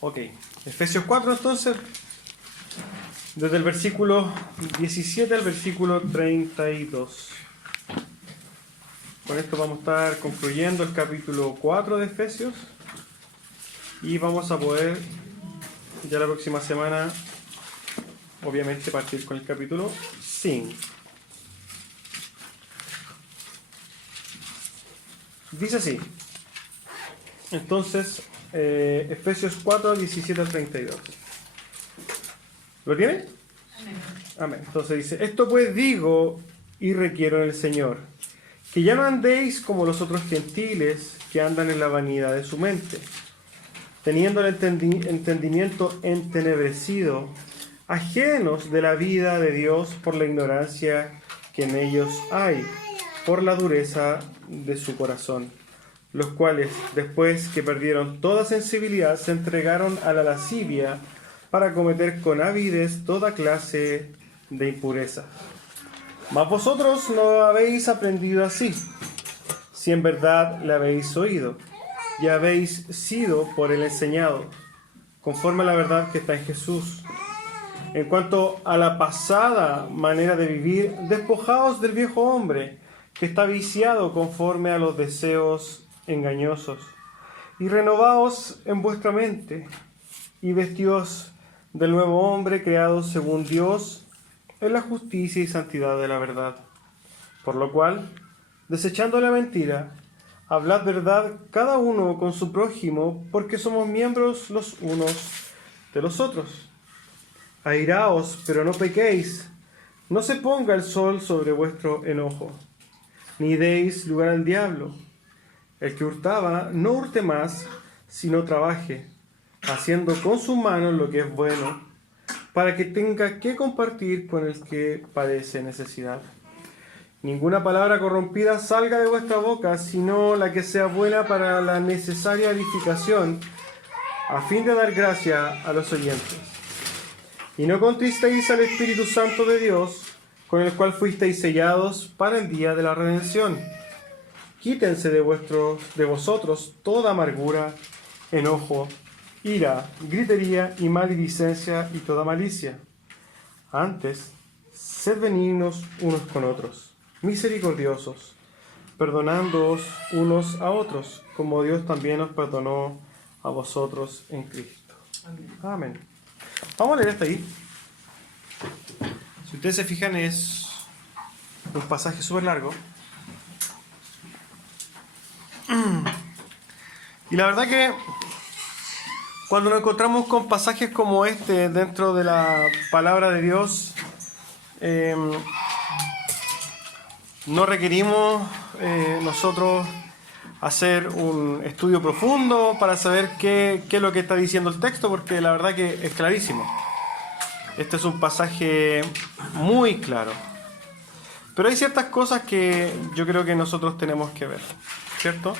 Ok, Efesios 4 entonces, desde el versículo 17 al versículo 32. Con esto vamos a estar concluyendo el capítulo 4 de Efesios y vamos a poder ya la próxima semana, obviamente, partir con el capítulo 5. Dice así, entonces, Efesios 4, 17 al 32. ¿Lo tiene? Amén. Entonces dice, esto pues digo y requiero en el Señor, que ya no andéis como los otros gentiles que andan en la vanidad de su mente, teniendo el entendimiento entenebrecido, ajenos de la vida de Dios por la ignorancia que en ellos hay, por la dureza de su corazón, los cuales, después que perdieron toda sensibilidad, se entregaron a la lascivia para cometer con avidez toda clase de impureza. Mas vosotros no habéis aprendido así, si en verdad le habéis oído, y habéis sido por él enseñado, conforme a la verdad que está en Jesús. En cuanto a la pasada manera de vivir, despojaos del viejo hombre, que está viciado conforme a los deseos engañosos, y renovaos en vuestra mente, y vestíos del nuevo hombre creado según Dios, en la justicia y santidad de la verdad. Por lo cual, desechando la mentira, hablad verdad cada uno con su prójimo, porque somos miembros los unos de los otros. Airaos, pero no pequéis, no se ponga el sol sobre vuestro enojo, ni deis lugar al diablo. El que hurtaba, no hurte más, sino trabaje, haciendo con sus manos lo que es bueno, para que tenga que compartir con el que padece necesidad. Ninguna palabra corrompida salga de vuestra boca, sino la que sea buena para la necesaria edificación, a fin de dar gracia a los oyentes. Y no contristéis al Espíritu Santo de Dios, con el cual fuisteis sellados para el día de la redención. Quítense de vosotros toda amargura, enojo, ira, gritería y maledicencia y toda malicia. Antes, sed benignos unos con otros, misericordiosos, perdonándoos unos a otros, como Dios también os perdonó a vosotros en Cristo. Amén. Vamos a leer hasta ahí. Si ustedes se fijan, es un pasaje súper largo. Y la verdad que cuando nos encontramos con pasajes como este dentro de la palabra de Dios, no requerimos nosotros hacer un estudio profundo para saber qué es lo que está diciendo el texto, porque la verdad que es clarísimo. Este es un pasaje muy claro. Pero hay ciertas cosas que yo creo que nosotros tenemos que ver, ¿cierto?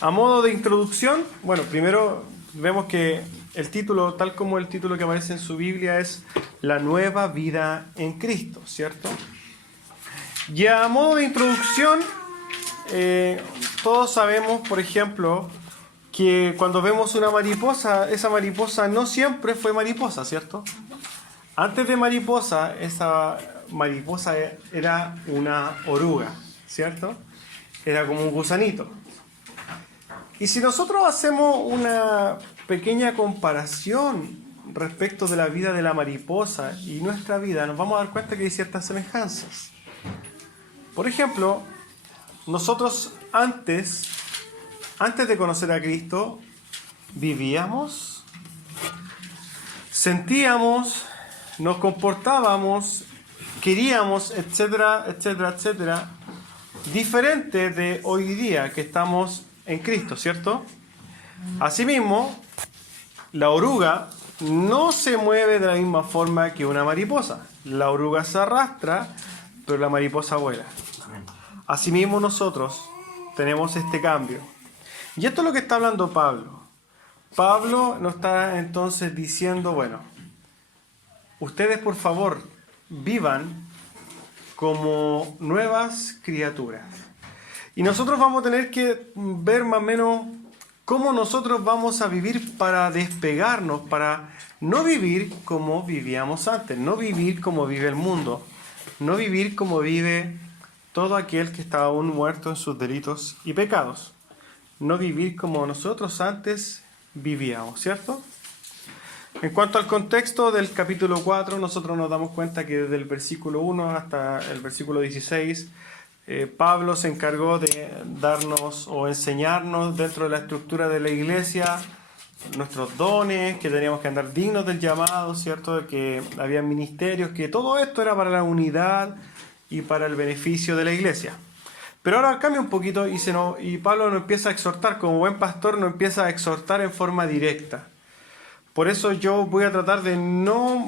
A modo de introducción, bueno, primero vemos que el título, tal como el título que aparece en su Biblia, es La nueva vida en Cristo, ¿cierto? Y a modo de introducción, todos sabemos, por ejemplo, que cuando vemos una mariposa, esa mariposa no siempre fue mariposa, ¿cierto? Antes de mariposa, esa mariposa era una oruga, ¿cierto? Era como un gusanito. Y si nosotros hacemos una pequeña comparación respecto de la vida de la mariposa y nuestra vida, nos vamos a dar cuenta que hay ciertas semejanzas. Por ejemplo, nosotros antes de conocer a Cristo, vivíamos, sentíamos, nos comportábamos, queríamos, etcétera, etcétera, etcétera, diferente de hoy día que estamos en Cristo, ¿cierto? Asimismo, la oruga no se mueve de la misma forma que una mariposa. La oruga se arrastra, pero la mariposa vuela. Asimismo, nosotros tenemos este cambio. Y esto es lo que está hablando Pablo. Pablo nos está entonces diciendo, bueno, ustedes por favor vivan como nuevas criaturas. Y nosotros vamos a tener que ver más o menos ¿Cómo nosotros vamos a vivir para despegarnos, para no vivir como vivíamos antes, no vivir como vive el mundo, no vivir como vive todo aquel que está aún muerto en sus delitos y pecados, no vivir como nosotros antes vivíamos, ¿cierto? En cuanto al contexto del capítulo 4, nosotros nos damos cuenta que desde el versículo 1 hasta el versículo 16, Pablo se encargó de darnos o enseñarnos dentro de la estructura de la iglesia nuestros dones, que teníamos que andar dignos del llamado, ¿cierto? Que había ministerios, que todo esto era para la unidad y para el beneficio de la iglesia. Pero ahora cambia un poquito y Pablo nos empieza a exhortar, como buen pastor nos empieza a exhortar en forma directa. Por eso yo voy a tratar de no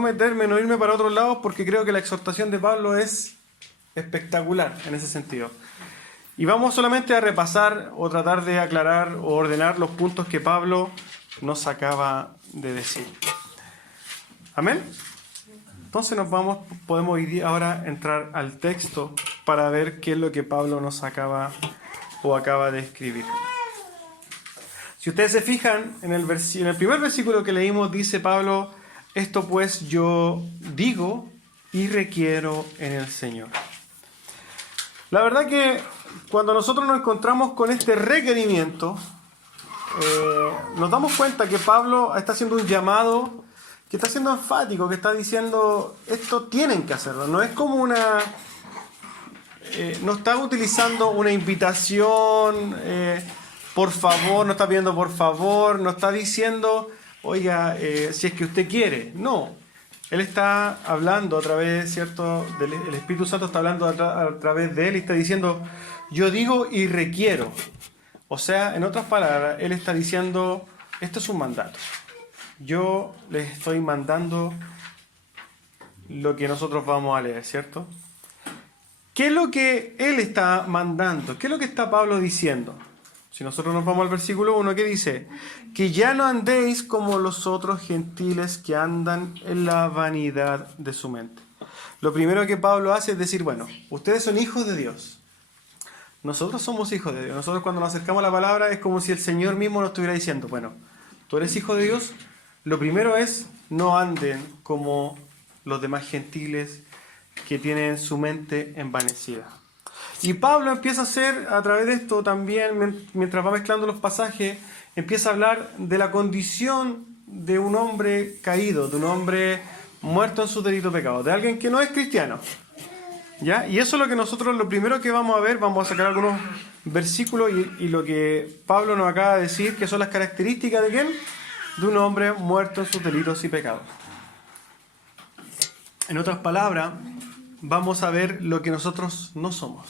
meterme, no irme para otros lados, porque creo que la exhortación de Pablo es espectacular en ese sentido. Y vamos solamente a repasar o tratar de aclarar o ordenar los puntos que Pablo nos acaba de decir. ¿Amén? Entonces podemos ir ahora entrar al texto para ver qué es lo que Pablo nos acaba de escribir. Si ustedes se fijan, en el primer versículo que leímos dice Pablo, esto pues yo digo y requiero en el Señor. La verdad que cuando nosotros nos encontramos con este requerimiento, nos damos cuenta que Pablo está haciendo un llamado que está siendo enfático, que está diciendo, esto tienen que hacerlo. No es como no está utilizando una invitación, por favor, no está pidiendo por favor, no está diciendo, oiga, si es que usted quiere. No. Él está hablando a través, ¿cierto? El Espíritu Santo está hablando a través de él y está diciendo, yo digo y requiero. O sea, en otras palabras, él está diciendo, esto es un mandato. Yo les estoy mandando lo que nosotros vamos a leer, ¿cierto? ¿Qué es lo que él está mandando? ¿Qué es lo que está Pablo diciendo? Si nosotros nos vamos al versículo 1, ¿qué dice? Que ya no andéis como los otros gentiles que andan en la vanidad de su mente. Lo primero que Pablo hace es decir, bueno, ustedes son hijos de Dios. Nosotros somos hijos de Dios. Nosotros cuando nos acercamos a la palabra es como si el Señor mismo nos estuviera diciendo, bueno, tú eres hijo de Dios. Lo primero es, no anden como los demás gentiles que tienen su mente envanecida. Y Pablo empieza a hacer, a través de esto también, mientras va mezclando los pasajes, empieza a hablar de la condición de un hombre caído, de un hombre muerto en sus delitos y pecados, de alguien que no es cristiano. ¿Ya? Y eso es lo que nosotros, lo primero que vamos a ver, vamos a sacar algunos versículos y lo que Pablo nos acaba de decir, que son las características de ¿quién? De un hombre muerto en sus delitos y pecados. En otras palabras, vamos a ver lo que nosotros no somos.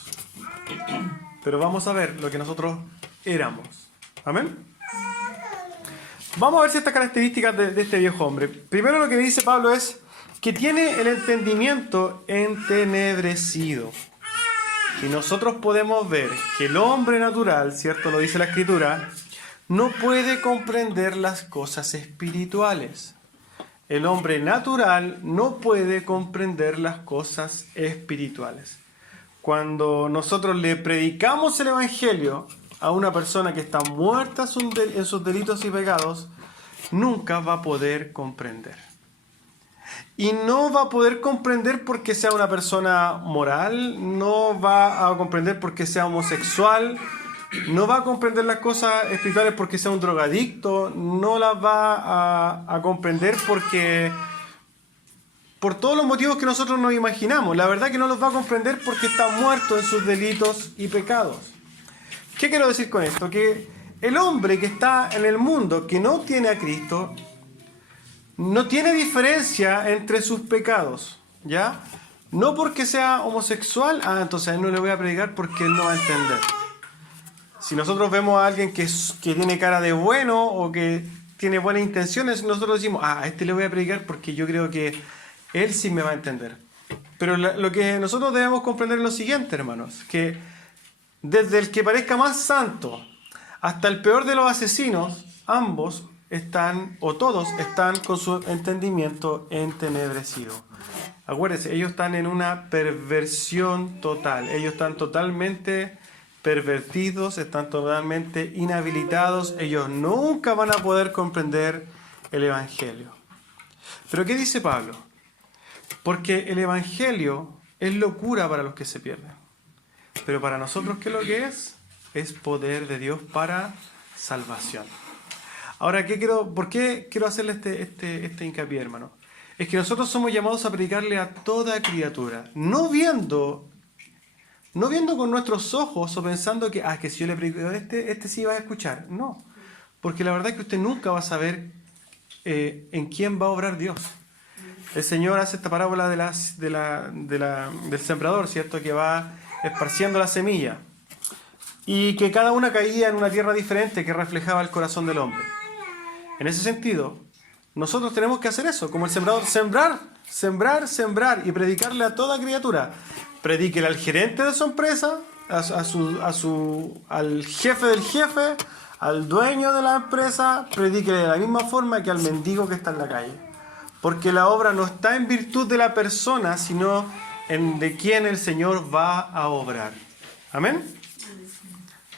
Pero vamos a ver lo que nosotros éramos. ¿Amén? Vamos a ver ciertas características de este viejo hombre. Primero lo que dice Pablo es que tiene el entendimiento entenebrecido. Y nosotros podemos ver que el hombre natural, ¿cierto? Lo dice la Escritura, no puede comprender las cosas espirituales. El hombre natural no puede comprender las cosas espirituales. Cuando nosotros le predicamos el Evangelio a una persona que está muerta en sus delitos y pecados, nunca va a poder comprender. Y no va a poder comprender porque sea una persona moral, no va a comprender porque sea homosexual, no va a comprender las cosas espirituales porque sea un drogadicto, no las va a comprender por todos los motivos que nosotros nos imaginamos. La verdad que no los va a comprender porque está muerto en sus delitos y pecados. ¿Qué quiero decir con esto? Que el hombre que está en el mundo, que no tiene a Cristo, no tiene diferencia entre sus pecados, ¿ya? No porque sea homosexual, entonces a él no le voy a predicar porque él no va a entender. Si nosotros vemos a alguien que tiene cara de bueno o que tiene buenas intenciones, nosotros decimos, a este le voy a predicar porque yo creo que él sí me va a entender. Pero lo que nosotros debemos comprender es lo siguiente, hermanos, que desde el que parezca más santo hasta el peor de los asesinos, ambos están, o todos están con su entendimiento entenebrecido. Acuérdense, ellos están en una perversión total, ellos están totalmente pervertidos, están totalmente inhabilitados, ellos nunca van a poder comprender el Evangelio. ¿Pero qué dice Pablo? Porque el Evangelio es locura para los que se pierden. Pero para nosotros, ¿qué es lo que es? Es poder de Dios para salvación. Ahora, ¿por qué quiero hacerle este hincapié, hermano? Es que nosotros somos llamados a predicarle a toda criatura, no viendo con nuestros ojos o pensando que si yo le predico a este sí va a escuchar. No, porque la verdad es que usted nunca va a saber en quién va a obrar Dios. El Señor hace esta parábola del sembrador, ¿cierto? Que va esparciendo la semilla y que cada una caía en una tierra diferente que reflejaba el corazón del hombre. En ese sentido, nosotros tenemos que hacer eso, como el sembrador, sembrar y predicarle a toda criatura. Predíquele al gerente de su empresa, al jefe del jefe, al dueño de la empresa, predíquele de la misma forma que al mendigo que está en la calle. Porque la obra no está en virtud de la persona, sino en de quién el Señor va a obrar. ¿Amén?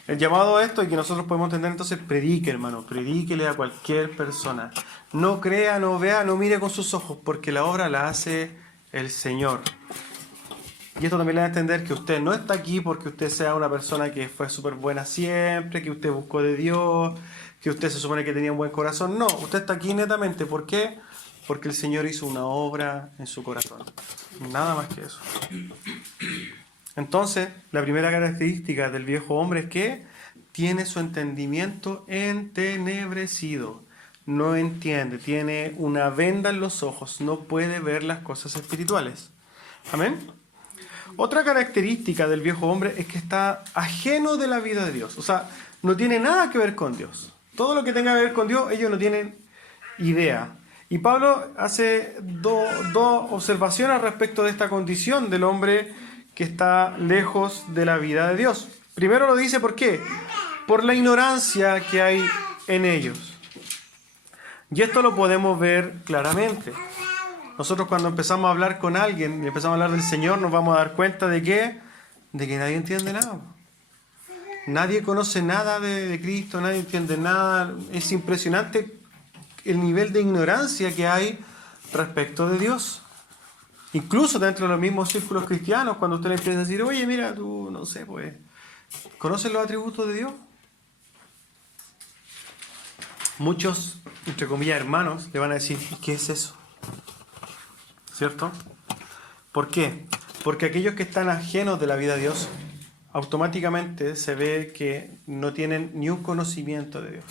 El llamado a esto y que nosotros podemos entender, entonces, predique, hermano, predíquele a cualquier persona. No crea, no vea, no mire con sus ojos, porque la obra la hace el Señor. Y esto también le da a entender que usted no está aquí porque usted sea una persona que fue súper buena siempre, que usted buscó de Dios, que usted se supone que tenía un buen corazón. No, usted está aquí netamente. ¿Por qué? Porque el Señor hizo una obra en su corazón. Nada más que eso. Entonces, la primera característica del viejo hombre es que tiene su entendimiento entenebrecido. No entiende, tiene una venda en los ojos, no puede ver las cosas espirituales. ¿Amén? Otra característica del viejo hombre es que está ajeno de la vida de Dios. O sea, no tiene nada que ver con Dios. Todo lo que tenga que ver con Dios, ellos no tienen idea. Y Pablo hace dos observaciones respecto de esta condición del hombre que está lejos de la vida de Dios. Primero lo dice, ¿por qué? Por la ignorancia que hay en ellos. Y esto lo podemos ver claramente. Nosotros cuando empezamos a hablar con alguien y empezamos a hablar del Señor, nos vamos a dar cuenta de que nadie entiende nada. Nadie conoce nada de Cristo, nadie entiende nada. Es impresionante el nivel de ignorancia que hay respecto de Dios. Incluso dentro de los mismos círculos cristianos, cuando usted le empieza a decir, oye, mira, tú, no sé, pues, ¿conoces los atributos de Dios? Muchos, entre comillas, hermanos, le van a decir, ¿qué es eso? ¿Cierto? ¿Por qué? Porque aquellos que están ajenos de la vida de Dios, automáticamente se ve que no tienen ni un conocimiento de Dios.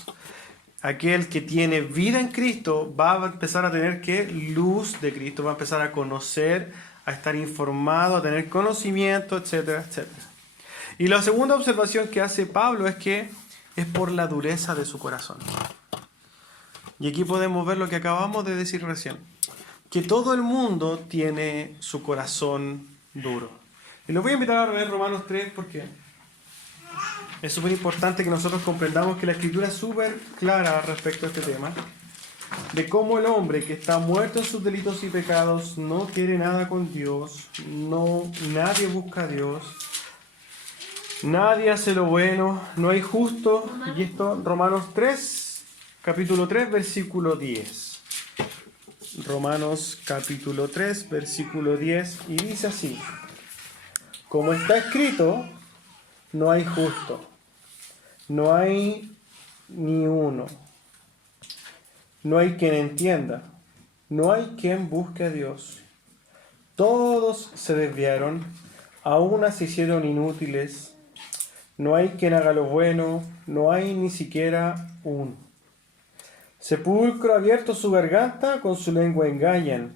Aquel que tiene vida en Cristo va a empezar a tener luz de Cristo, va a empezar a conocer, a estar informado, a tener conocimiento, etcétera, etcétera. Y la segunda observación que hace Pablo es que es por la dureza de su corazón. Y aquí podemos ver lo que acabamos de decir recién, que todo el mundo tiene su corazón duro. Y los voy a invitar a leer Romanos 3 porque es súper importante que nosotros comprendamos que la Escritura es súper clara respecto a este tema, de cómo el hombre que está muerto en sus delitos y pecados no quiere nada con Dios, nadie busca a Dios, nadie hace lo bueno, no hay justo. Y esto, Romanos 3, capítulo 3, versículo 10. Romanos capítulo 3, versículo 10, y dice así: como está escrito, no hay justo, no hay ni uno, no hay quien entienda, no hay quien busque a Dios. Todos se desviaron, a una se hicieron inútiles, no hay quien haga lo bueno, no hay ni siquiera uno. Sepulcro abierto su garganta, con su lengua engañan.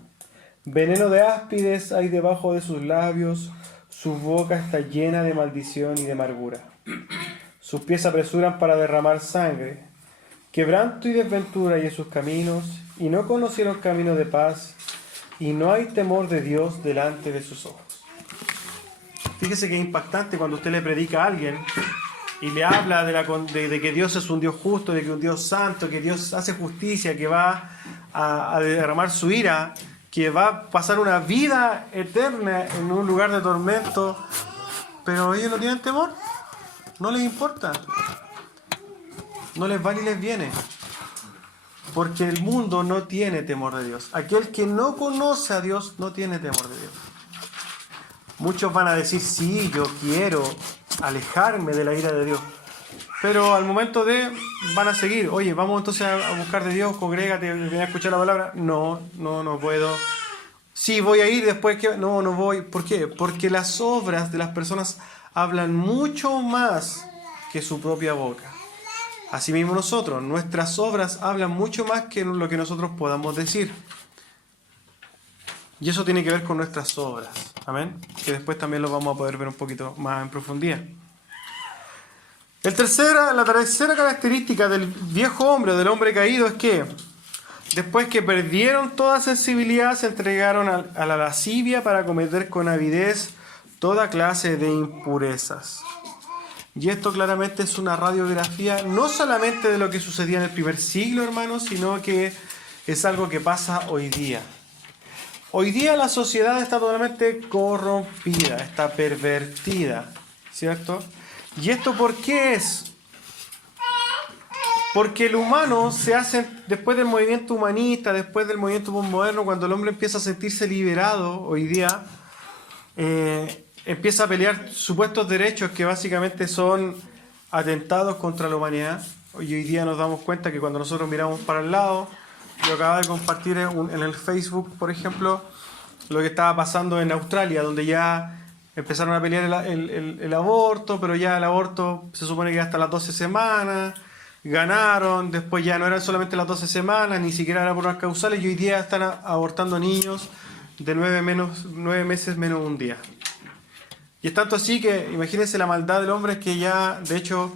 Veneno de áspides hay debajo de sus labios, su boca está llena de maldición y de amargura. Sus pies se apresuran para derramar sangre. Quebranto y desventura hay en sus caminos, y no conocieron camino de paz, y no hay temor de Dios delante de sus ojos. Fíjese que es impactante cuando usted le predica a alguien y le habla de que Dios es un Dios justo, de que es un Dios santo, que Dios hace justicia, que va a derramar su ira, que va a pasar una vida eterna en un lugar de tormento, pero ellos no tienen temor. No les importa. No les va ni les viene. Porque el mundo no tiene temor de Dios. Aquel que no conoce a Dios no tiene temor de Dios. Muchos van a decir, sí, yo quiero alejarme de la ira de Dios. Pero al momento de, van a seguir. Oye, vamos entonces a buscar de Dios, congrégate, ven a escuchar la palabra. No puedo. Sí, voy a ir después que... No voy. ¿Por qué? Porque las obras de las personas hablan mucho más que su propia boca. Asimismo nosotros, nuestras obras hablan mucho más que lo que nosotros podamos decir. Y eso tiene que ver con nuestras obras. Amén. Que después también lo vamos a poder ver un poquito más en profundidad. La tercera característica del viejo hombre, del hombre caído, es que después que perdieron toda sensibilidad, se entregaron a la lascivia para cometer con avidez toda clase de impurezas. Y esto claramente es una radiografía no solamente de lo que sucedía en el primer siglo, hermanos, sino que es algo que pasa hoy día. Hoy día la sociedad está totalmente corrompida, está pervertida, ¿cierto? ¿Y esto por qué es? Porque el humano se hace, después del movimiento humanista, después del movimiento postmoderno, cuando el hombre empieza a sentirse liberado hoy día, empieza a pelear supuestos derechos que básicamente son atentados contra la humanidad. Y hoy día nos damos cuenta que cuando nosotros miramos para el lado, yo acabo de compartir en el Facebook, por ejemplo, lo que estaba pasando en Australia, donde ya empezaron a pelear el aborto, pero ya el aborto se supone que hasta las 12 semanas, ganaron, después ya no eran solamente las 12 semanas, ni siquiera era por unas causales, y hoy día están abortando niños de 9 meses menos un día. Y es tanto así que imagínense la maldad del hombre, es que ya de hecho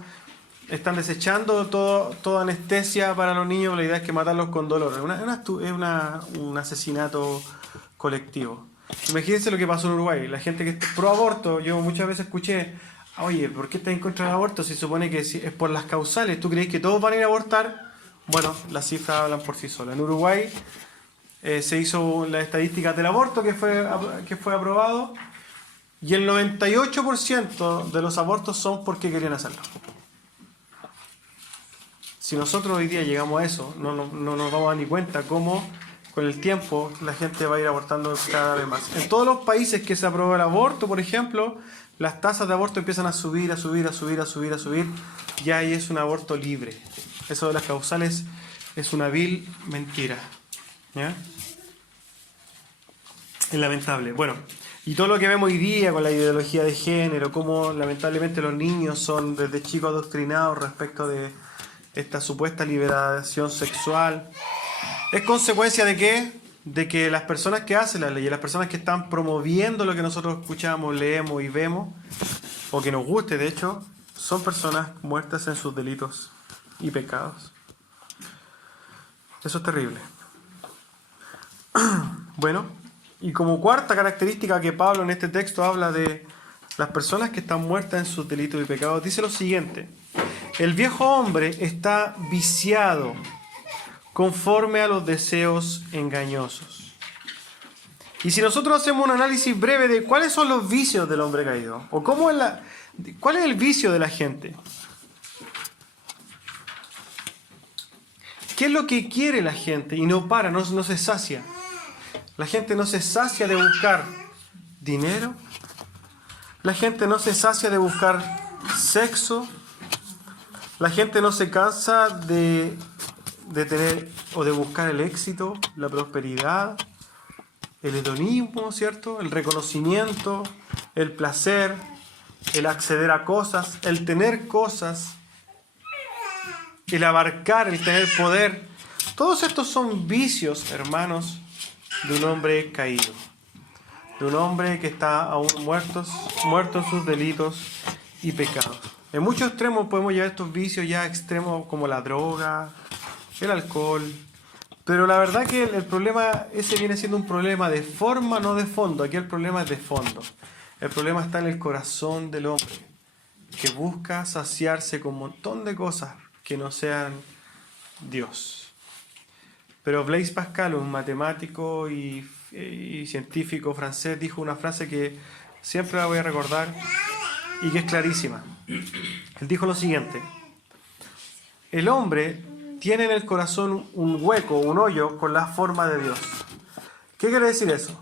están desechando toda anestesia para los niños. La idea es que matarlos con dolor. Es un asesinato colectivo. Imagínense lo que pasó en Uruguay. La gente que es pro aborto, yo muchas veces escuché, oye, ¿por qué estás en contra del aborto si se supone que es por las causales? ¿Tú crees que todos van a ir a abortar? Bueno, las cifras hablan por sí solas. En Uruguay se hizo las estadísticas del aborto que fue aprobado, y el 98% de los abortos son porque querían hacerlo. Si nosotros hoy día llegamos a eso, no nos vamos a dar ni cuenta cómo con el tiempo la gente va a ir abortando cada vez más. En todos los países que se aprobó el aborto, por ejemplo, las tasas de aborto empiezan a subir, y ahí es un aborto libre. Eso de las causales es una vil mentira. ¿Ya? Es lamentable. Bueno, y todo lo que vemos hoy día con la ideología de género, cómo lamentablemente los niños son desde chicos adoctrinados respecto de esta supuesta liberación sexual, ¿es consecuencia de qué? De que las personas que hacen la ley, las personas que están promoviendo lo que nosotros escuchamos, leemos y vemos, o que nos guste de hecho, son personas muertas en sus delitos y pecados. Eso es terrible. Bueno, y como cuarta característica que Pablo en este texto habla de las personas que están muertas en sus delitos y pecados, dice lo siguiente: el viejo hombre está viciado conforme a los deseos engañosos. Y si nosotros hacemos un análisis breve de cuáles son los vicios del hombre caído, o cuál es el vicio de la gente, ¿qué es lo que quiere la gente? Y no para, no se sacia. La gente no se sacia de buscar dinero, la gente no se sacia de buscar sexo, la gente no se cansa de tener o de buscar el éxito, la prosperidad, el hedonismo, ¿cierto? El reconocimiento, el placer, el acceder a cosas, el tener cosas, el abarcar, el tener poder. Todos estos son vicios, hermanos, de un hombre caído, de un hombre que está aún muerto en sus delitos y pecados. En muchos extremos podemos llevar estos vicios ya extremos como la droga, el alcohol, pero la verdad que el problema ese viene siendo un problema de forma, no de fondo. Aquí el problema es de fondo. El problema está en el corazón del hombre, que busca saciarse con un montón de cosas que no sean Dios. Pero Blaise Pascal, un matemático y científico francés, dijo una frase que siempre la voy a recordar, y que es clarísima. Él dijo lo siguiente: el hombre tiene en el corazón un hueco, un hoyo con la forma de Dios. ¿Qué quiere decir eso?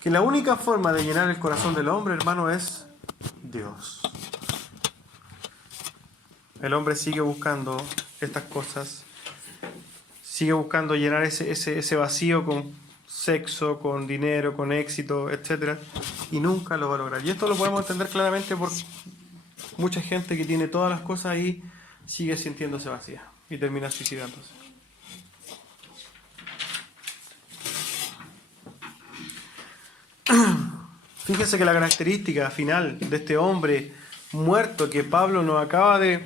Que la única forma de llenar el corazón del hombre, hermano, es Dios. El hombre sigue buscando estas cosas, sigue buscando llenar ese vacío con sexo, con dinero, con éxito, etc. Y nunca lo va a lograr. Y esto lo podemos entender claramente por mucha gente que tiene todas las cosas y sigue sintiéndose vacía y termina suicidándose. Fíjese que la característica final de este hombre muerto que Pablo nos acaba de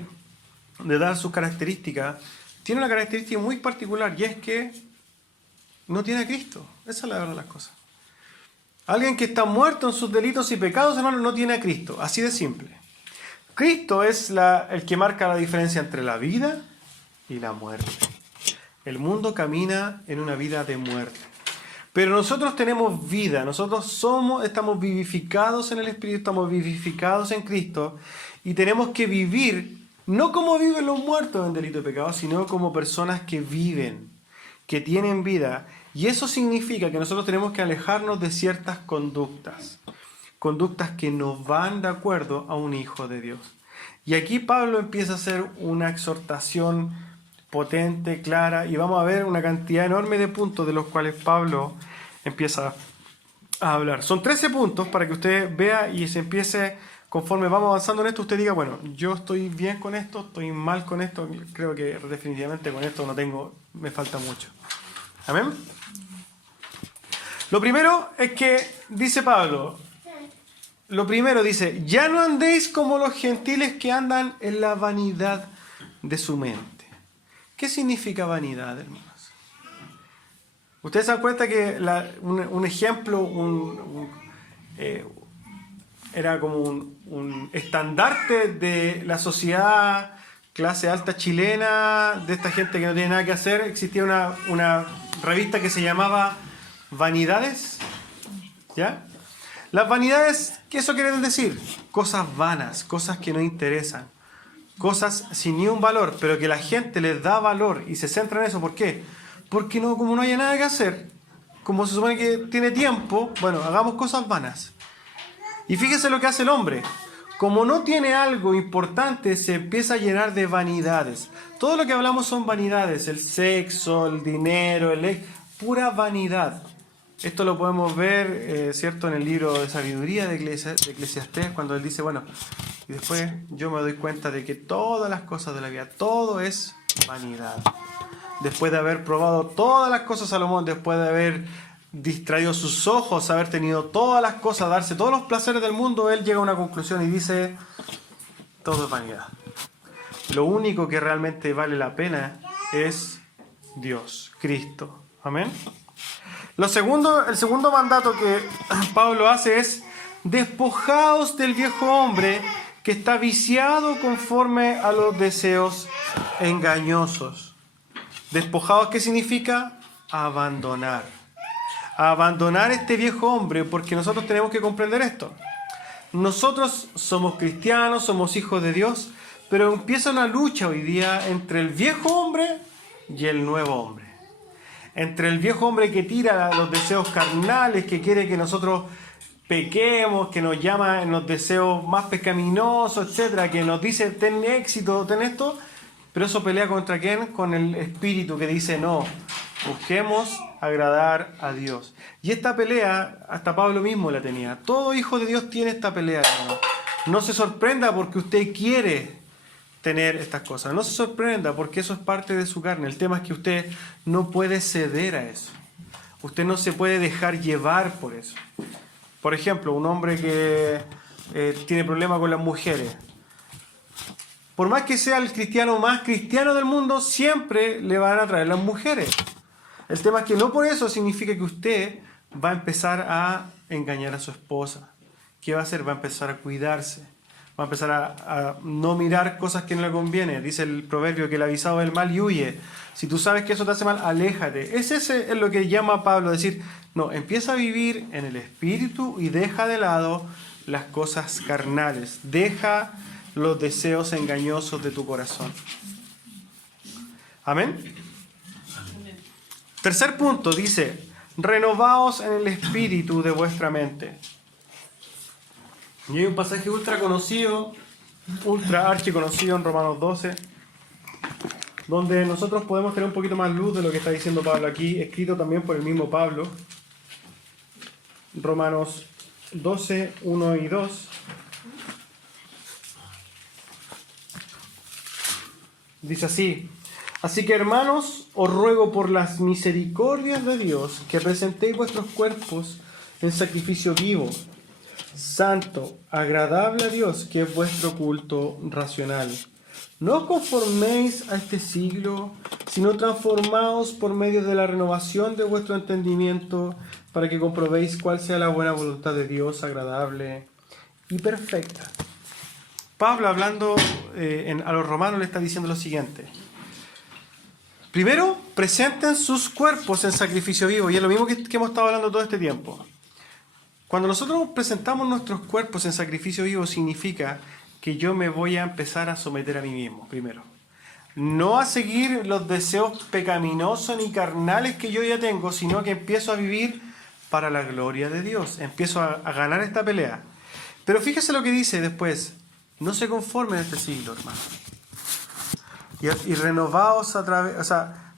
dar sus características, tiene una característica muy particular, y es que no tiene a Cristo. Esa es la verdad de las cosas. Alguien que está muerto en sus delitos y pecados, hermano, no tiene a Cristo. Así de simple. Cristo es el que marca la diferencia entre la vida y la muerte. El mundo camina en una vida de muerte. Pero nosotros tenemos vida, nosotros estamos vivificados en el Espíritu, estamos vivificados en Cristo, y tenemos que vivir, no como viven los muertos en delito y pecado, sino como personas que viven, que tienen vida. Y eso significa que nosotros tenemos que alejarnos de ciertas conductas que no van de acuerdo a un hijo de Dios. Y aquí Pablo empieza a hacer una exhortación potente, clara, y vamos a ver una cantidad enorme de puntos de los cuales Pablo empieza a hablar. Son 13 puntos para que usted vea y se empiece, conforme vamos avanzando en esto, usted diga, bueno, yo estoy bien con esto, estoy mal con esto, creo que definitivamente con esto me falta mucho. Amén. Lo primero es que, dice Pablo, ya no andéis como los gentiles que andan en la vanidad de su mente. ¿Qué significa vanidad, hermanos? Ustedes se dan cuenta que un ejemplo, era como un estandarte de la sociedad clase alta chilena, de esta gente que no tiene nada que hacer. Existía una revista que se llamaba Vanidades, ¿ya? Las vanidades, ¿qué eso quieren decir? Cosas vanas, cosas que no interesan, cosas sin ni un valor, pero que la gente les da valor y se centra en eso. ¿Por qué? Porque como no hay nada que hacer, como se supone que tiene tiempo, bueno, hagamos cosas vanas. Y fíjese lo que hace el hombre. Como no tiene algo importante, se empieza a llenar de vanidades. Todo lo que hablamos son vanidades, el sexo, el dinero, pura vanidad. Esto lo podemos ver, ¿cierto?, en el libro de sabiduría de Eclesiastés, cuando él dice, bueno, y después yo me doy cuenta de que todas las cosas de la vida, todo es vanidad. Después de haber probado todas las cosas, Salomón, después de haber distraído sus ojos, haber tenido todas las cosas, darse todos los placeres del mundo, él llega a una conclusión y dice, todo es vanidad. Lo único que realmente vale la pena es Dios, Cristo. Amén. El segundo mandato que Pablo hace es: despojaos del viejo hombre que está viciado conforme a los deseos engañosos. Despojaos, ¿qué significa? Abandonar. Abandonar este viejo hombre, porque nosotros tenemos que comprender esto. Nosotros somos cristianos, somos hijos de Dios, pero empieza una lucha hoy día entre el viejo hombre y el nuevo hombre. Entre el viejo hombre que tira los deseos carnales, que quiere que nosotros pequemos, que nos llama en los deseos más pecaminosos, etcétera, que nos dice ten éxito, ten esto, pero eso pelea contra ¿quién? Con el espíritu que dice no, busquemos agradar a Dios. Y esta pelea, hasta Pablo mismo la tenía. Todo hijo de Dios tiene esta pelea, hermano. No se sorprenda porque usted quiere tener estas cosas. No se sorprenda porque eso es parte de su carne. El tema es que usted no puede ceder a eso. Usted no se puede dejar llevar por eso. Por ejemplo, un hombre que tiene problemas con las mujeres. Por más que sea el cristiano más cristiano del mundo, siempre le van a traer las mujeres. El tema es que no por eso significa que usted va a empezar a engañar a su esposa. ¿Qué va a hacer? Va a empezar a cuidarse. Va a empezar a no mirar cosas que no le conviene. Dice el proverbio que el avisado del mal y huye. Si tú sabes que eso te hace mal, aléjate. Ese es lo que llama Pablo, decir, no, empieza a vivir en el espíritu y deja de lado las cosas carnales. Deja los deseos engañosos de tu corazón. Amén. Tercer punto, dice, renovaos en el espíritu de vuestra mente. Y hay un pasaje ultra conocido, ultra archiconocido en Romanos 12, donde nosotros podemos tener un poquito más luz de lo que está diciendo Pablo aquí, escrito también por el mismo Pablo. Romanos 12, 1 y 2. Dice así: así que, hermanos, os ruego por las misericordias de Dios que presentéis vuestros cuerpos en sacrificio vivo, santo, agradable a Dios, que es vuestro culto racional. No os conforméis a este siglo, sino transformaos por medio de la renovación de vuestro entendimiento, para que comprobéis cuál sea la buena voluntad de Dios, agradable y perfecta. Pablo, hablando a los romanos, le está diciendo lo siguiente. Primero, presenten sus cuerpos en sacrificio vivo, y es lo mismo que hemos estado hablando todo este tiempo. Cuando nosotros presentamos nuestros cuerpos en sacrificio vivo, significa que yo me voy a empezar a someter a mí mismo, primero. No a seguir los deseos pecaminosos ni carnales que yo ya tengo, sino que empiezo a vivir para la gloria de Dios. Empiezo a ganar esta pelea. Pero fíjese lo que dice después. No se conformen a este siglo, hermano. Y renovaos a través,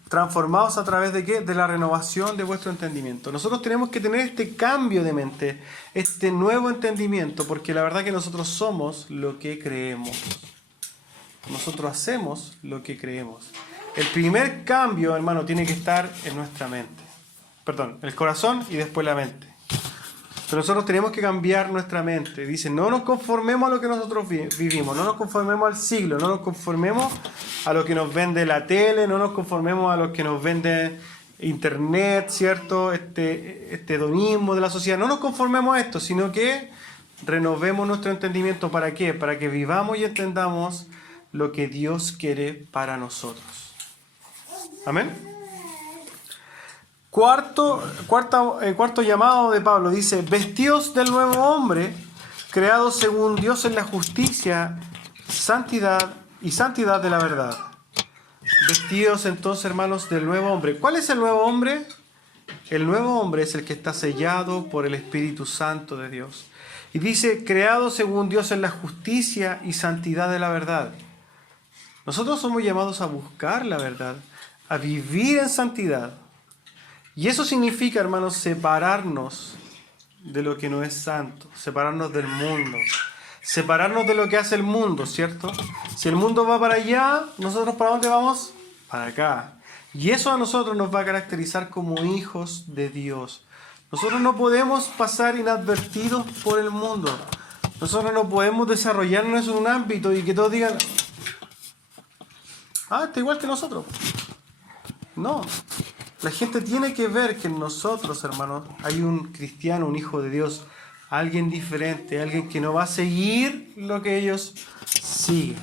transformaos a través de ¿qué? De la renovación de vuestro entendimiento. Nosotros tenemos que tener este cambio de mente, este nuevo entendimiento, porque la verdad que nosotros somos lo que creemos. Nosotros hacemos lo que creemos. El primer cambio, hermano, tiene que estar en nuestra mente. Perdón, el corazón y después la mente. Pero nosotros tenemos que cambiar nuestra mente. Dice, no nos conformemos a lo que nosotros vivimos, no nos conformemos al siglo, no nos conformemos a lo que nos vende la tele, no nos conformemos a lo que nos vende internet, ¿cierto? Este hedonismo de la sociedad. No nos conformemos a esto, sino que renovemos nuestro entendimiento. ¿Para qué? Para que vivamos y entendamos lo que Dios quiere para nosotros. Amén. Cuarto llamado de Pablo dice, vestíos del nuevo hombre, creado según Dios en la justicia, santidad de la verdad. Vestíos entonces, hermanos, del nuevo hombre. ¿Cuál es el nuevo hombre? El nuevo hombre es el que está sellado por el Espíritu Santo de Dios. Y dice, creado según Dios en la justicia y santidad de la verdad. Nosotros somos llamados a buscar la verdad, a vivir en santidad. Y eso significa, hermanos, separarnos de lo que no es santo, separarnos del mundo, separarnos de lo que hace el mundo, ¿cierto? Si el mundo va para allá, ¿nosotros para dónde vamos? Para acá. Y eso a nosotros nos va a caracterizar como hijos de Dios. Nosotros no podemos pasar inadvertidos por el mundo. Nosotros no podemos desarrollarnos en un ámbito y que todos digan, está igual que nosotros. No. La gente tiene que ver que en nosotros, hermanos, hay un cristiano, un hijo de Dios, alguien diferente, alguien que no va a seguir lo que ellos siguen.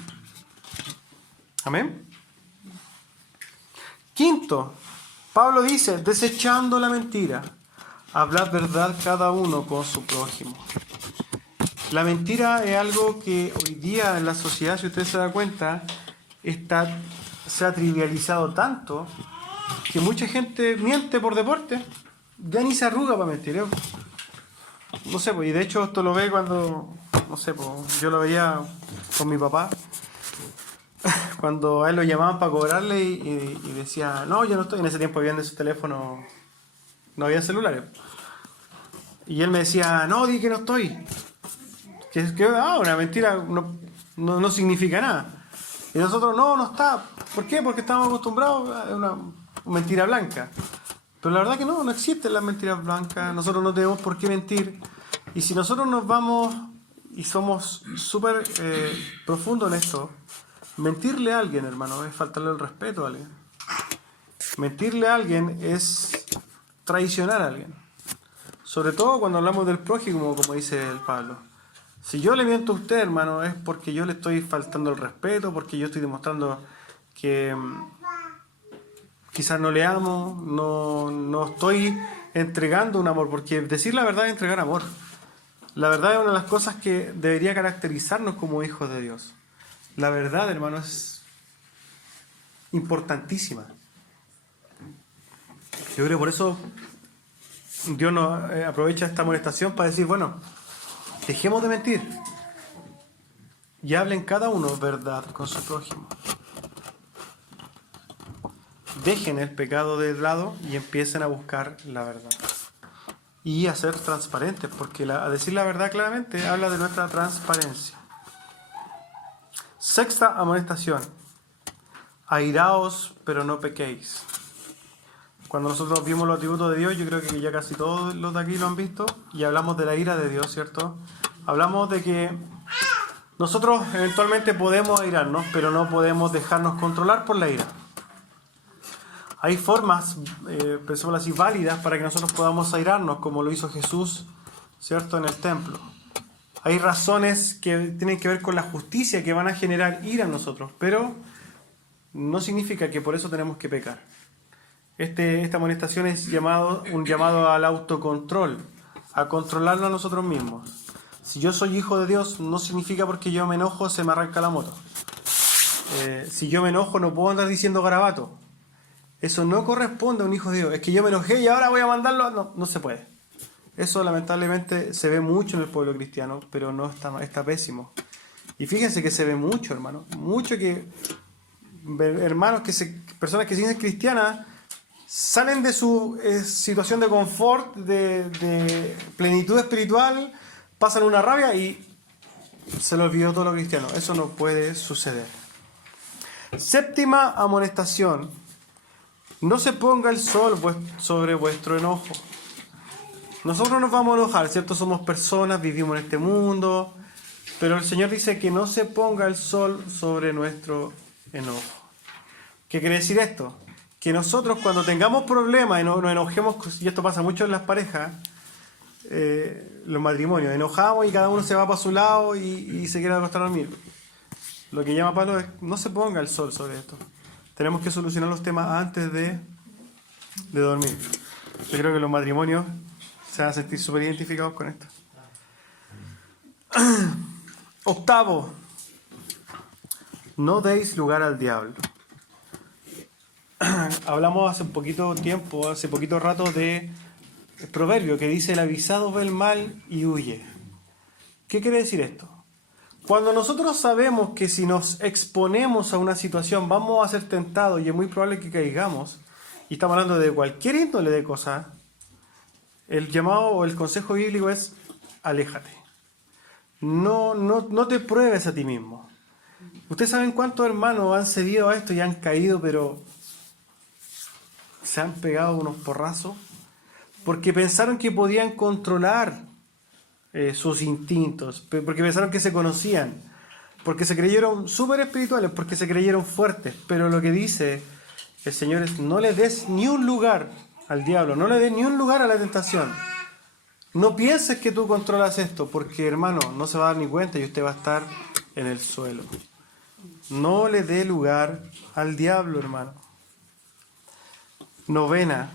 Amén. Quinto, Pablo dice, desechando la mentira, hablad verdad cada uno con su prójimo. La mentira es algo que hoy día en la sociedad, si usted se da cuenta, se ha trivializado tanto que mucha gente miente por deporte, ya ni se arruga para mentir. No sé, pues, y de hecho esto lo ve cuando, no sé, pues, yo lo veía con mi papá, cuando a él lo llamaban para cobrarle y decía, no, yo no estoy, en ese tiempo viendo ese teléfono, no había celulares. Y él me decía, no, di que no estoy. Una mentira no significa nada. Y nosotros, no está. ¿Por qué? Porque estamos acostumbrados a una mentira blanca. Pero la verdad que no existen las mentiras blancas. Nosotros no tenemos por qué mentir. Y si nosotros nos vamos y somos súper profundos en esto, mentirle a alguien, hermano, es faltarle el respeto a alguien. Mentirle a alguien es traicionar a alguien. Sobre todo cuando hablamos del prójimo, como dice el Pablo. Si yo le miento a usted, hermano, es porque yo le estoy faltando el respeto, porque yo estoy demostrando que quizás no le amo, no estoy entregando un amor, porque decir la verdad es entregar amor. La verdad es una de las cosas que debería caracterizarnos como hijos de Dios. La verdad, hermano, es importantísima. Yo creo que por eso Dios nos aprovecha esta amonestación para decir, bueno, dejemos de mentir y hablen cada uno verdad con su prójimo. Dejen el pecado de lado y empiecen a buscar la verdad. Y a ser transparentes, porque a decir la verdad claramente habla de nuestra transparencia. Sexta amonestación. Airaos, pero no pequéis. Cuando nosotros vimos los atributos de Dios, yo creo que ya casi todos los de aquí lo han visto, y hablamos de la ira de Dios, ¿cierto? Hablamos de que nosotros eventualmente podemos airarnos, pero no podemos dejarnos controlar por la ira. Hay formas, pensémoslo así, válidas para que nosotros podamos airarnos, como lo hizo Jesús, ¿cierto?, en el templo. Hay razones que tienen que ver con la justicia que van a generar ira en nosotros, pero no significa que por eso tenemos que pecar. Esta amonestación es un llamado al autocontrol, a controlarnos a nosotros mismos. Si yo soy hijo de Dios, no significa porque yo me enojo se me arranca la moto. Si yo me enojo, no puedo andar diciendo garabato. Eso no corresponde a un hijo de Dios. Es que yo me enojé y ahora voy a mandarlo. No, no se puede. Eso lamentablemente se ve mucho en el pueblo cristiano, pero no está pésimo. Y fíjense que se ve mucho, hermano. Mucho que hermanos, personas que siguen cristianas, salen de su situación de confort, de plenitud espiritual, pasan una rabia y se les olvidó todo lo cristiano. Eso no puede suceder. Séptima amonestación. No se ponga el sol sobre vuestro enojo. Nosotros nos vamos a enojar, ¿cierto? Somos personas, vivimos en este mundo, pero el Señor dice que no se ponga el sol sobre nuestro enojo. ¿Qué quiere decir esto? Que nosotros cuando tengamos problemas y nos enojemos, y esto pasa mucho en las parejas, los matrimonios, enojamos y cada uno se va para su lado y se quiere acostar a dormir. Lo que llama Pablo es, no se ponga el sol sobre esto. Tenemos que solucionar los temas antes de dormir. Yo creo que los matrimonios se van a sentir súper identificados con esto. Octavo, no deis lugar al diablo. Hablamos hace poquito rato de el proverbio que dice: el avisado ve el mal y huye. ¿Qué quiere decir esto? Cuando nosotros sabemos que si nos exponemos a una situación vamos a ser tentados y es muy probable que caigamos, y estamos hablando de cualquier índole de cosas, el llamado o el consejo bíblico es: aléjate. No te pruebes a ti mismo. Ustedes saben cuántos hermanos han cedido a esto y han caído, pero se han pegado unos porrazos porque pensaron que podían controlar sus instintos, porque pensaron que se conocían, porque se creyeron súper espirituales, porque se creyeron fuertes. Pero lo que dice el Señor es: no le des ni un lugar al diablo, no le des ni un lugar a la tentación. No pienses que tú controlas esto, porque hermano, no se va a dar ni cuenta y usted va a estar en el suelo. No le dé lugar al diablo, hermano. Novena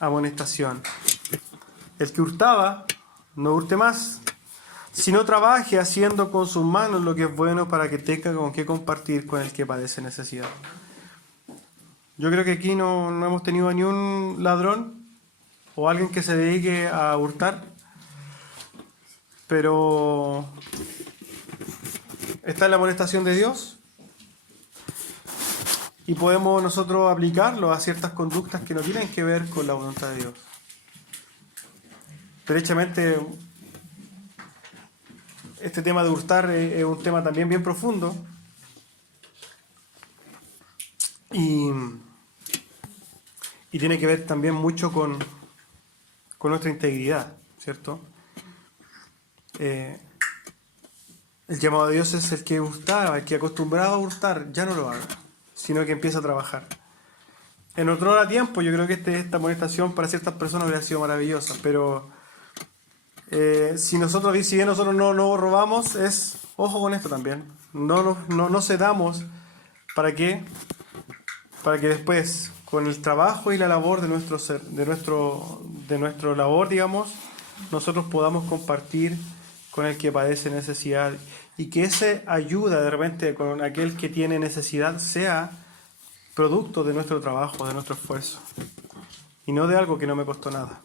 amonestación. El que hurtaba, no hurte más, sino trabaje haciendo con sus manos lo que es bueno, para que tenga con qué compartir con el que padece necesidad. Yo creo que aquí no hemos tenido ni un ladrón o alguien que se dedique a hurtar, pero esta es la amonestación de Dios y podemos nosotros aplicarlo a ciertas conductas que no tienen que ver con la voluntad de Dios. Derechamente, este tema de hurtar es un tema también bien profundo y tiene que ver también mucho con nuestra integridad, ¿cierto? El llamado de Dios es: el que hurtaba, el que acostumbraba a hurtar, ya no lo haga, sino que empieza a trabajar. En otro tiempo, yo creo que esta amonestación para ciertas personas hubiera sido maravillosa, pero si bien nosotros no robamos, es ojo con esto también. No cedamos para que después, con el trabajo y la labor de nuestro labor, digamos, nosotros podamos compartir con el que padece necesidad, y que esa ayuda de repente con aquel que tiene necesidad sea producto de nuestro trabajo, de nuestro esfuerzo, y no de algo que no me costó nada.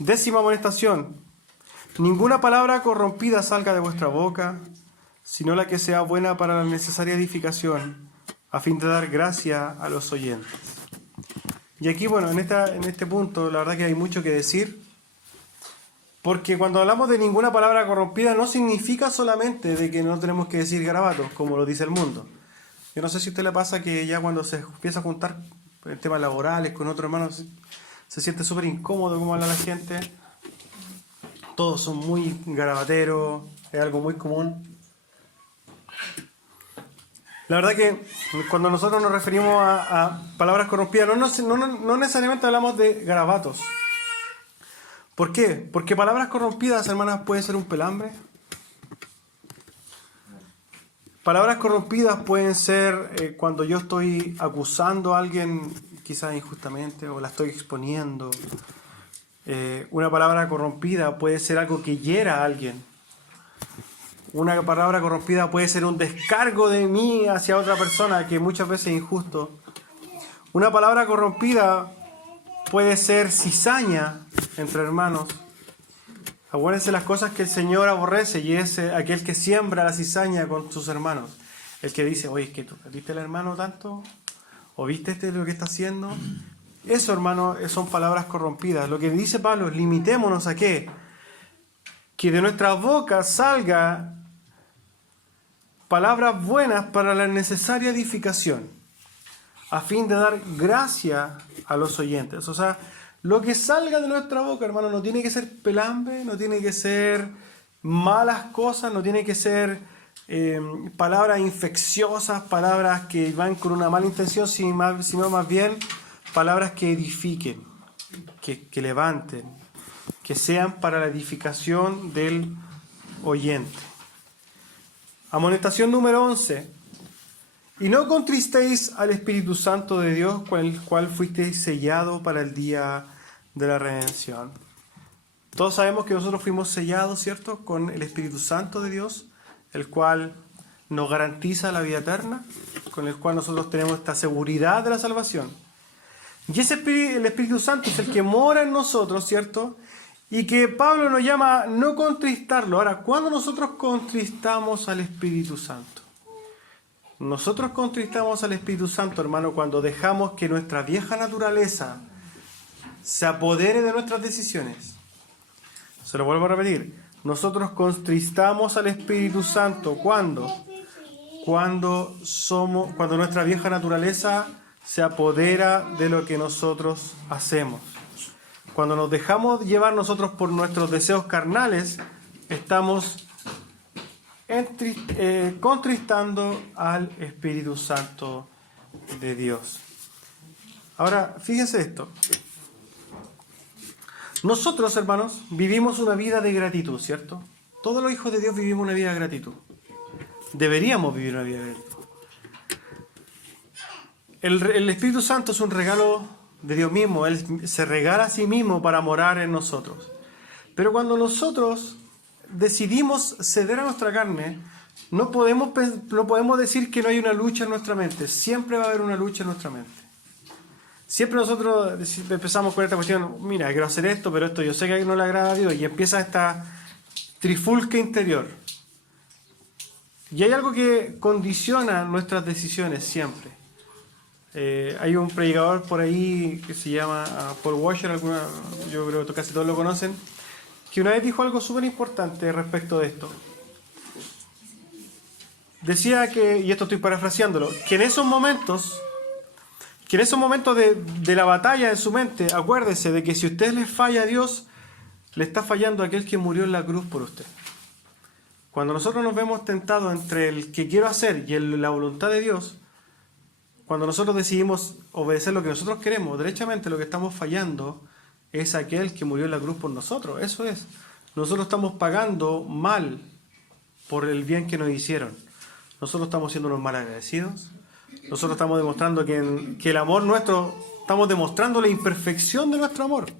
10ª amonestación: ninguna palabra corrompida salga de vuestra boca, sino la que sea buena para la necesaria edificación, a fin de dar gracia a los oyentes. Y aquí, bueno, en este punto, la verdad que hay mucho que decir, porque cuando hablamos de ninguna palabra corrompida, no significa solamente de que no tenemos que decir garabatos, como lo dice el mundo. Yo no sé si a usted le pasa que ya cuando se empieza a juntar en temas laborales con otro hermano, se siente súper incómodo cómo habla la gente. Todos son muy garabateros, es algo muy común. La verdad que cuando nosotros nos referimos a palabras corrompidas, no necesariamente hablamos de garabatos. ¿Por qué? Porque palabras corrompidas, hermanas, pueden ser un pelambre. Palabras corrompidas pueden ser cuando yo estoy acusando a alguien quizás injustamente o la estoy exponiendo. Una palabra corrompida puede ser algo que hiera a alguien. Una palabra corrompida puede ser un descargo de mí hacia otra persona que muchas veces es injusto. Una palabra corrompida puede ser cizaña entre hermanos. Acuérdense las cosas que el Señor aborrece, y es aquel que siembra la cizaña con sus hermanos. El que dice, oye, es que tú viste al hermano tanto, o viste lo que está haciendo. Eso, hermano, son palabras corrompidas. Lo que dice Pablo es, limitémonos a qué? Que de nuestras bocas salga palabras buenas para la necesaria edificación, a fin de dar gracia a los oyentes. O sea, lo que salga de nuestra boca, hermano, no tiene que ser pelambre, no tiene que ser malas cosas, no tiene que ser palabras infecciosas, palabras que van con una mala intención, sino más bien palabras que edifiquen, que levanten, que sean para la edificación del oyente. Amonestación número 11. Y no contristéis al Espíritu Santo de Dios, con el cual fuisteis sellado para el día de la redención. Todos sabemos que nosotros fuimos sellados, ¿cierto?, con el Espíritu Santo de Dios, el cual nos garantiza la vida eterna, con el cual nosotros tenemos esta seguridad de la salvación. Y el Espíritu Santo es el que mora en nosotros, ¿cierto?, y que Pablo nos llama a no contristarlo. Ahora, ¿cuándo nosotros contristamos al Espíritu Santo? Nosotros contristamos al Espíritu Santo, hermano, cuando dejamos que nuestra vieja naturaleza se apodere de nuestras decisiones. Se lo vuelvo a repetir. Nosotros contristamos al Espíritu Santo, ¿cuándo? Cuando nuestra vieja naturaleza se apodera de lo que nosotros hacemos. Cuando nos dejamos llevar nosotros por nuestros deseos carnales, estamos contristando al Espíritu Santo de Dios. Ahora, fíjense esto. Nosotros, hermanos, vivimos una vida de gratitud, ¿cierto? Todos los hijos de Dios vivimos una vida de gratitud. Deberíamos vivir una vida de gratitud. El Espíritu Santo es un regalo de Dios mismo. Él se regala a sí mismo para morar en nosotros. Pero cuando nosotros decidimos ceder a nuestra carne, no podemos decir que no hay una lucha en nuestra mente. Siempre va a haber una lucha en nuestra mente. Siempre nosotros empezamos con esta cuestión, mira, quiero hacer esto, pero esto yo sé que no le agrada a Dios, y empieza esta trifulca interior. Y hay algo que condiciona nuestras decisiones siempre. Hay un predicador por ahí que se llama Paul Washer, yo creo que casi todos lo conocen, que una vez dijo algo súper importante respecto de esto. Decía que, y esto estoy parafraseándolo, que en esos momentos de la batalla en su mente, acuérdese de que si usted le falla a Dios, le está fallando a aquel que murió en la cruz por usted. Cuando nosotros nos vemos tentados entre el que quiero hacer y la voluntad de Dios, cuando nosotros decidimos obedecer lo que nosotros queremos, derechamente lo que estamos fallando es aquel que murió en la cruz por nosotros. Eso es. Nosotros estamos pagando mal por el bien que nos hicieron. Nosotros estamos siendo unos mal agradecidos. Nosotros estamos demostrando que el amor nuestro, estamos demostrando la imperfección de nuestro amor.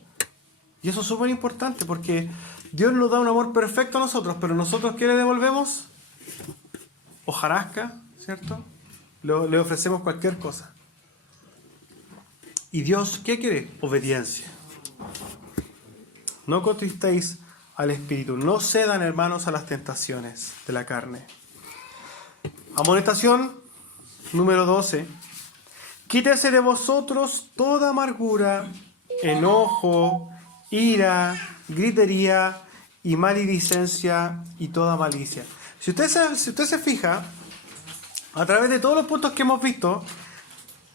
Y eso es súper importante porque Dios nos da un amor perfecto a nosotros, pero nosotros ¿qué le devolvemos? Hojarasca, ¿cierto? Le ofrecemos cualquier cosa. ¿Y Dios qué quiere? Obediencia. No contristéis al Espíritu. No cedan, hermanos, a las tentaciones de la carne. Amonestación número 12. Quítese de vosotros toda amargura, enojo, ira, gritería y maledicencia y toda malicia. Si usted se fija, a través de todos los puntos que hemos visto,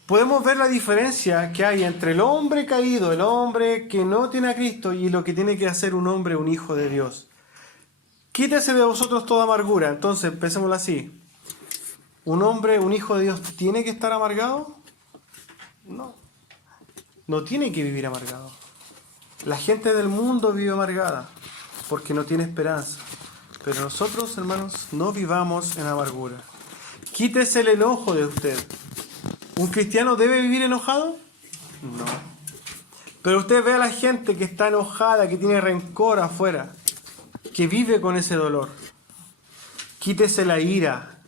podemos ver la diferencia que hay entre el hombre caído, el hombre que no tiene a Cristo, y lo que tiene que hacer un hombre, un hijo de Dios. Quítese de vosotros toda amargura. Entonces, pensémoslo así. ¿Un hombre, un hijo de Dios, tiene que estar amargado? No. No tiene que vivir amargado. La gente del mundo vive amargada porque no tiene esperanza. Pero nosotros, hermanos, no vivamos en amargura. Quítese el enojo de usted. ¿Un cristiano debe vivir enojado? No. Pero usted ve a la gente que está enojada, que tiene rencor afuera, que vive con ese dolor. Quítese la ira.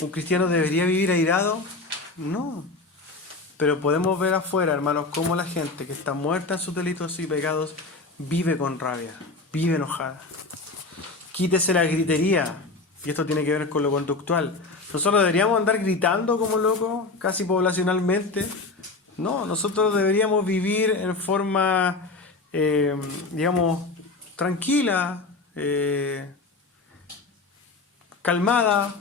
¿Un cristiano debería vivir airado? No. Pero podemos ver afuera, hermanos, cómo la gente que está muerta en sus delitos y pecados vive con rabia, vive enojada. Quítese la gritería. Y esto tiene que ver con lo conductual. ¿Nosotros deberíamos andar gritando como locos, casi poblacionalmente? No, nosotros deberíamos vivir en forma, digamos, tranquila, calmada,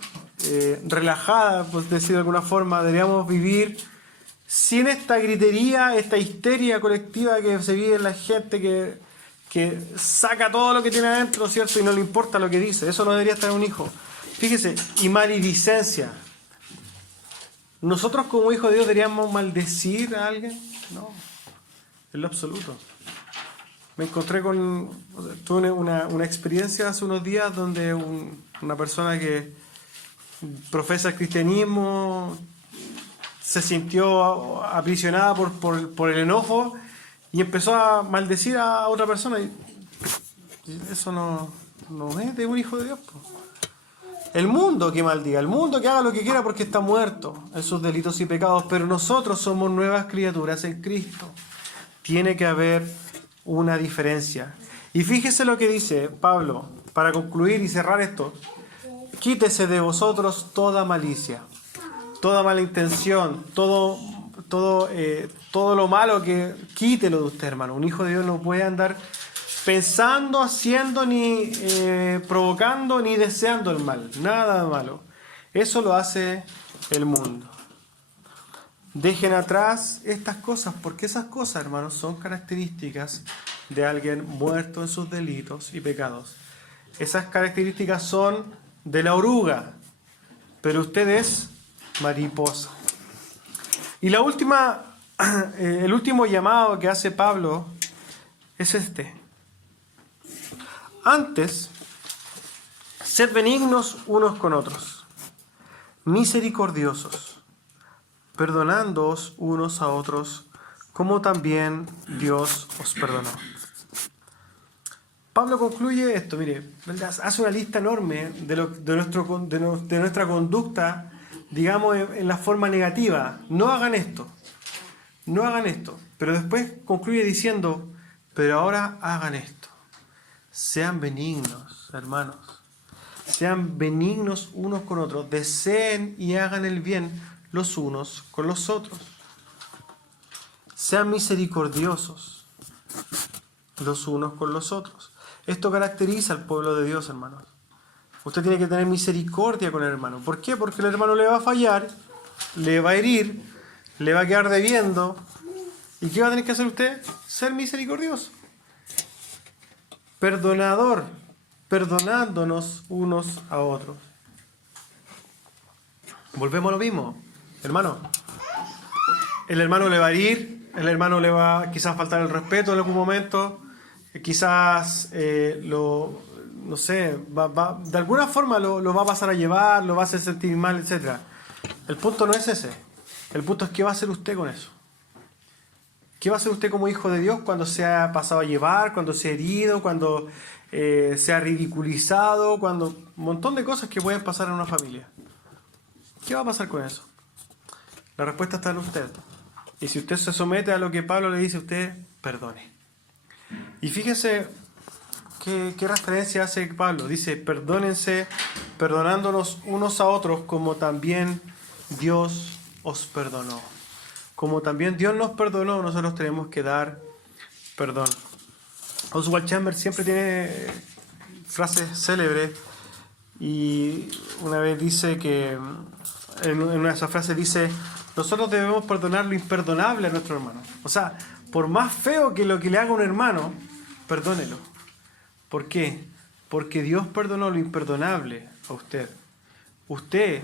relajada, por decir de alguna forma. Deberíamos vivir sin esta gritería, esta histeria colectiva que se vive en la gente que saca todo lo que tiene adentro, ¿cierto? Y no le importa lo que dice. Eso no debería estar en un hijo. Fíjese, y maledicencia. ¿Nosotros como hijos de Dios deberíamos maldecir a alguien? No, en lo absoluto. Me encontré tuve una experiencia hace unos días donde una persona que profesa el cristianismo se sintió aprisionada por el enojo y empezó a maldecir a otra persona. Y eso no es de un hijo de Dios, po. El mundo que maldiga, el mundo que haga lo que quiera porque está muerto en sus delitos y pecados, pero nosotros somos nuevas criaturas en Cristo. Tiene que haber una diferencia. Y fíjese lo que dice Pablo, para concluir y cerrar esto. Quítese de vosotros toda malicia, toda mala intención, todo lo malo, que quítelo de usted, hermano. Un hijo de Dios no puede andar pensando, haciendo, ni provocando, ni deseando el mal. Nada de malo. Eso lo hace el mundo. Dejen atrás estas cosas, porque esas cosas, hermanos, son características de alguien muerto en sus delitos y pecados. Esas características son de la oruga, pero usted es mariposa. Y el último llamado que hace Pablo es este. Antes, sed benignos unos con otros, misericordiosos, perdonándoos unos a otros, como también Dios os perdonó. Pablo concluye esto, mire, hace una lista enorme de nuestra conducta, digamos, en la forma negativa. No hagan esto, pero después concluye diciendo, pero ahora hagan esto. Sean benignos, hermanos. Sean benignos unos con otros. Deseen y hagan el bien los unos con los otros. Sean misericordiosos los unos con los otros. Esto caracteriza al pueblo de Dios, hermanos. Usted tiene que tener misericordia con el hermano. ¿Por qué? Porque el hermano le va a fallar, le va a herir, le va a quedar debiendo. ¿Y qué va a tener que hacer usted? Ser misericordioso. Perdonador, perdonándonos unos a otros. Volvemos a lo mismo, hermano. El hermano le va a herir, el hermano le va quizás faltar el respeto en algún momento, quizás no sé, de alguna forma lo va a pasar a llevar, lo va a hacer sentir mal, etc. El punto no es ese. El punto es qué va a hacer usted con eso. ¿Qué va a hacer usted como hijo de Dios cuando sea pasado a llevar, cuando sea herido, cuando sea ridiculizado, cuando un montón de cosas que pueden pasar en una familia? ¿Qué va a pasar con eso? La respuesta está en usted. Y si usted se somete a lo que Pablo le dice a usted, perdone. Y fíjese qué referencia hace Pablo. Dice, perdónense, perdonándonos unos a otros como también Dios os perdonó. Como también Dios nos perdonó, nosotros tenemos que dar perdón. Oswald Chambers siempre tiene frases célebres y una vez dice que, en una de esas frases dice, nosotros debemos perdonar lo imperdonable a nuestro hermano. O sea, por más feo que lo que le haga un hermano, perdónelo. ¿Por qué? Porque Dios perdonó lo imperdonable a usted. Usted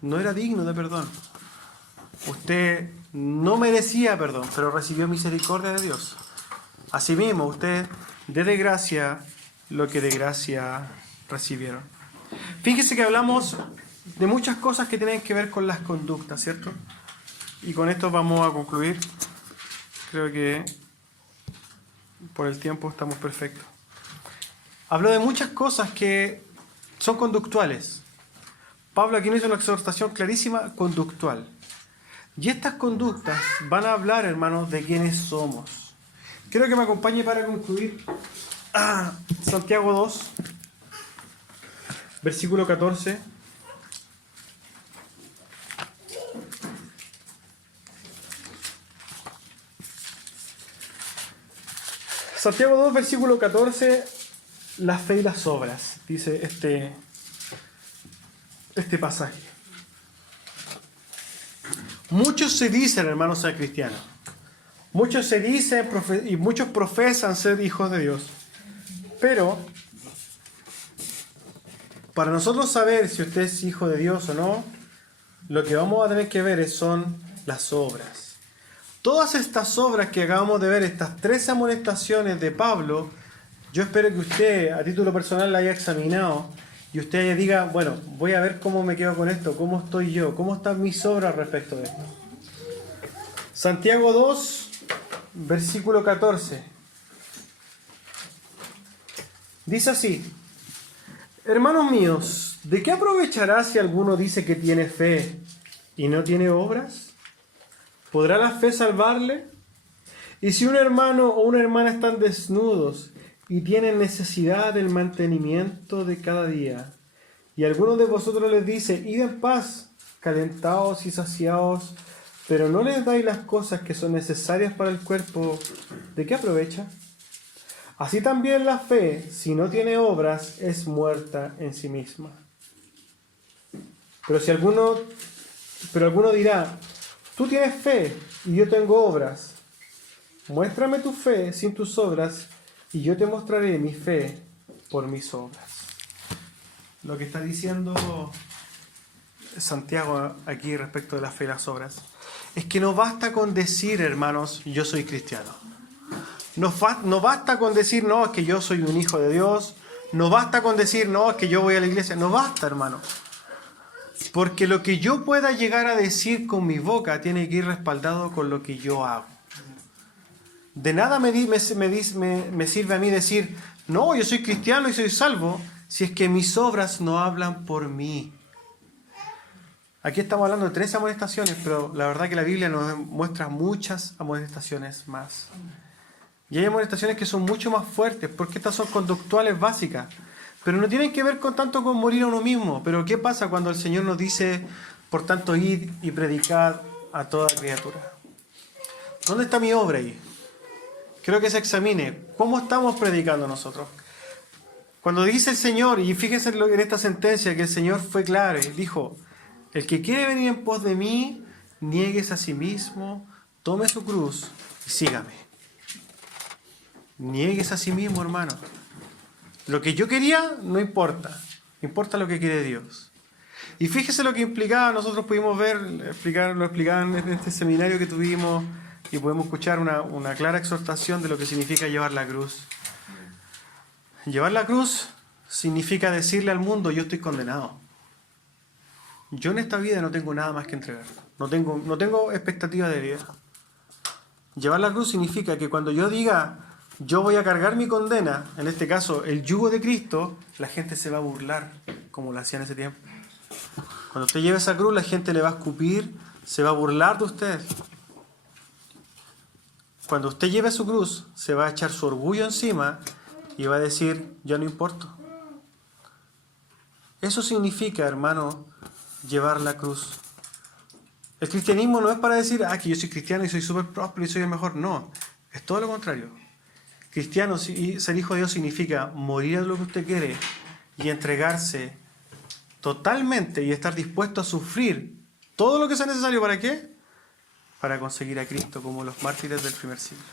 no era digno de perdón. Usted no merecía perdón, pero recibió misericordia de Dios. Asimismo, usted dé de gracia lo que de gracia recibieron. Fíjese que hablamos de muchas cosas que tienen que ver con las conductas, ¿cierto? Y con esto vamos a concluir. Creo que por el tiempo estamos perfectos. Habló de muchas cosas que son conductuales. Pablo aquí nos hizo una exhortación clarísima, conductual. Y estas conductas van a hablar, hermanos, de quiénes somos. Quiero que me acompañe para concluir a Santiago 2, versículo 14. Santiago 2, versículo 14, la fe y las obras, dice este pasaje. Muchos se dicen, hermanos, ser cristianos. Muchos se dicen y muchos profesan ser hijos de Dios. Pero, para nosotros saber si usted es hijo de Dios o no, lo que vamos a tener que ver son las obras. Todas estas obras que acabamos de ver, estas 13 amonestaciones de Pablo, yo espero que usted, a título personal, la haya examinado y usted diga, bueno, voy a ver cómo me quedo con esto, cómo estoy yo, cómo están mis obras respecto de esto. Santiago 2, versículo 14. Dice así: hermanos míos, ¿de qué aprovechará si alguno dice que tiene fe y no tiene obras? ¿Podrá la fe salvarle? Y si un hermano o una hermana están desnudos y tienen necesidad del mantenimiento de cada día, y alguno de vosotros les dice, id en paz, calentaos y saciaos, pero no les dais las cosas que son necesarias para el cuerpo, ¿de qué aprovecha? Así también la fe, si no tiene obras, es muerta en sí misma. Pero alguno dirá, tú tienes fe y yo tengo obras. Muéstrame tu fe sin tus obras y yo te mostraré mi fe por mis obras. Lo que está diciendo Santiago aquí respecto de la fe y las obras es que no basta con decir, hermanos, yo soy cristiano. No basta con decir, no, es que yo soy un hijo de Dios. No basta con decir, no, es que yo voy a la iglesia. No basta, hermano. Porque lo que yo pueda llegar a decir con mi boca tiene que ir respaldado con lo que yo hago. De nada me sirve a mí decir, no, yo soy cristiano y soy salvo, si es que mis obras no hablan por mí. Aquí estamos hablando de 13 amonestaciones, pero la verdad que la Biblia nos muestra muchas amonestaciones más. Y hay amonestaciones que son mucho más fuertes, porque estas son conductuales básicas. Pero no tienen que ver tanto con morir a uno mismo. Pero ¿qué pasa cuando el Señor nos dice, por tanto, id y predicad a toda criatura? ¿Dónde está mi obra ahí? Quiero que se examine. ¿Cómo estamos predicando nosotros? Cuando dice el Señor, y fíjense en esta sentencia, que el Señor fue claro y dijo, el que quiere venir en pos de mí, niéguese a sí mismo, tome su cruz y sígame. Niéguese a sí mismo, hermano. Lo que yo quería no importa. Importa lo que quiere Dios. Y fíjese lo que implicaba, nosotros pudimos ver, lo explicaban en este seminario que tuvimos y podemos escuchar una clara exhortación de lo que significa llevar la cruz. Llevar la cruz significa decirle al mundo, yo estoy condenado. Yo en esta vida no tengo nada más que entregar. No tengo expectativa de vida. Llevar la cruz significa que cuando yo diga, yo voy a cargar mi condena, en este caso el yugo de Cristo, la gente se va a burlar, como lo hacía en ese tiempo. Cuando usted lleve esa cruz, la gente le va a escupir, se va a burlar de usted. Cuando usted lleve su cruz, se va a echar su orgullo encima y va a decir, yo no importo. Eso significa, hermano, llevar la cruz. El cristianismo no es para decir, que yo soy cristiano y soy súper próspero y soy el mejor. No, es todo lo contrario. Cristiano y ser hijo de Dios significa morir a lo que usted quiere y entregarse totalmente y estar dispuesto a sufrir todo lo que sea necesario. ¿Para qué? Para conseguir a Cristo, como los mártires del primer siglo.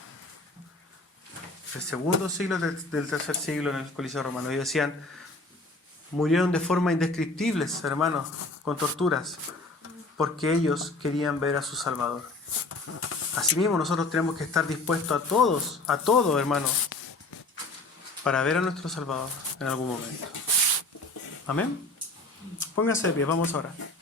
Del segundo siglo, del tercer siglo en el Coliseo Romano. Ellos decían, murieron de forma indescriptible, hermanos, con torturas, porque ellos querían ver a su Salvador. Asimismo, nosotros tenemos que estar dispuestos a todo, hermanos, para ver a nuestro Salvador en algún momento. Amén. Pónganse de pie, vamos a orar.